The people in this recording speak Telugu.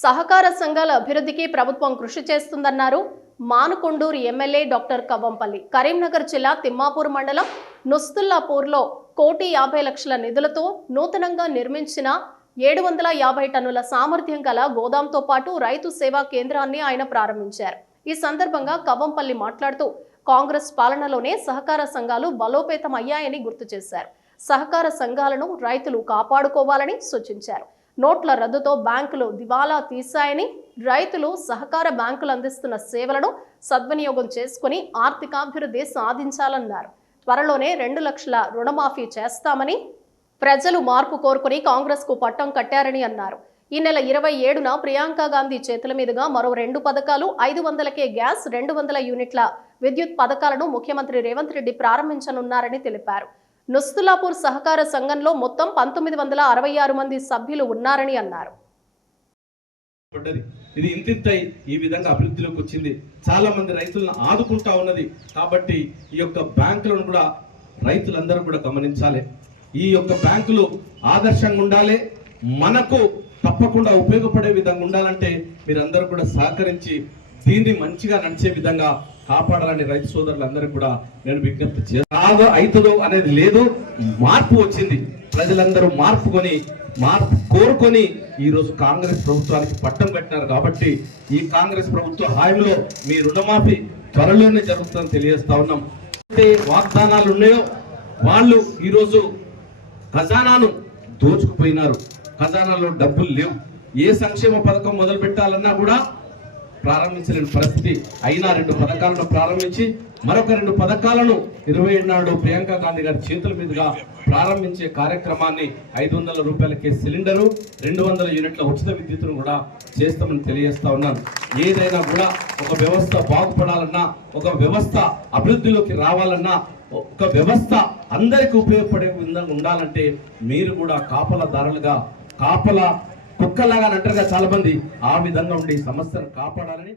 సహకార సంఘాల అభివృద్ధికి ప్రభుత్వం కృషి చేస్తుందన్నారు. Manakondur MLA doctor Kavvampally. Karimnagar జిల్లా తిమ్మాపూర్ మండలం నుస్తుల్లాపూర్లో కోటి యాభై లక్షల నిధులతో నూతనంగా నిర్మించిన ఏడు వందల యాభై టన్నుల సామర్థ్యం గల గోదాంతో పాటు రైతు సేవా కేంద్రాన్ని ఆయన ప్రారంభించారు. ఈ సందర్భంగా కవ్వంపల్లి మాట్లాడుతూ కాంగ్రెస్ పాలనలోనే సహకార సంఘాలు బలోపేతం అయ్యాయని గుర్తు చేశారు. సహకార సంఘాలను రైతులు కాపాడుకోవాలని సూచించారు. నోట్ల రద్దుతో బ్యాంకులు దివాలా తీశాయని రైతులు సహకార బ్యాంకులు అందిస్తున్న సేవలను సద్వినియోగం చేసుకుని ఆర్థికాభివృద్ధి సాధించాలన్నారు. త్వరలోనే రెండు లక్షల రుణమాఫీ చేస్తామని ప్రజలు మార్పు కోరుకుని కాంగ్రెస్కు పట్టం కట్టారని అన్నారు. ఈ నెల ఇరవై ఏడున ప్రియాంక గాంధీ చేతుల మీదుగా మరో రెండు పథకాలు ఐదు వందలకే గ్యాస్ రెండు వందల యూనిట్ల విద్యుత్ పథకాలను ముఖ్యమంత్రి రేవంత్ రెడ్డి ప్రారంభించనున్నారని తెలిపారు. నుస్తులాపూర్ సహకార సంఘంలో మొత్తం పంతొమ్మిది వందల అరవై ఆరు మంది సభ్యులు ఉన్నారని అన్నారు. ఇది ఇంతింత ఈ విధంగా అభివృద్ధిలోకి వచ్చింది. చాలా మంది రైతులను ఆదుకుంటా ఉన్నది. కాబట్టి ఈ యొక్క బ్యాంకులను కూడా రైతులందరూ కూడా గమనించాలి. ఈ యొక్క బ్యాంకులు ఆదర్శంగా ఉండాలి. మనకు తప్పకుండా ఉపయోగపడే విధంగా ఉండాలంటే మీరందరూ కూడా సహకరించి దీన్ని మంచిగా నడిచే విధంగా కాపాడాలని రైతు సోదరులందరికీ కూడా నేను విజ్ఞప్తి చేస్తాను అవుతుందో అనేది లేదు. మార్పు వచ్చింది. ప్రజలందరూ మార్పుకొని మార్పు కోరుకొని ఈరోజు కాంగ్రెస్ ప్రభుత్వానికి పట్టం కట్టినారు కాబట్టి ఈ కాంగ్రెస్ ప్రభుత్వ హామీలో మీ రుణమాఫీ త్వరలోనే జరుగుతుందని తెలియజేస్తా ఉన్నాం. అయితే వాగ్దానాలు ఉన్నాయో వాళ్ళు ఈరోజు ఖజానాను దోచుకుపోయినారు. ఖజానాలో డబ్బులు లేవు. ఏ సంక్షేమ పథకం మొదలు పెట్టాలన్నా కూడా ప్రారంభించలేని పరిస్థితి అయినా రెండు పథకాలను ప్రారంభించి మరొక రెండు పథకాలను ఇరవై ఏడు నాడు ప్రియాంక గాంధీ గారి చేతుల మీదుగా ప్రారంభించే కార్యక్రమాన్ని ఐదు వందల రూపాయలకే సిలిండరు రెండు వందల యూనిట్ల ఉచిత విద్యుత్తును కూడా చేస్తామని తెలియజేస్తా ఉన్నాను. ఏదైనా కూడా ఒక వ్యవస్థ బాగుపడాలన్నా ఒక వ్యవస్థ అభివృద్ధిలోకి రావాలన్నా ఒక వ్యవస్థ అందరికీ ఉపయోగపడే విధంగా ఉండాలంటే మీరు కూడా కాపలదారులుగా కాపల కుక్కలాగా అంటారు కదా చాలా మంది ఆ విధంగా ఉండి సమస్యను కాపాడాలని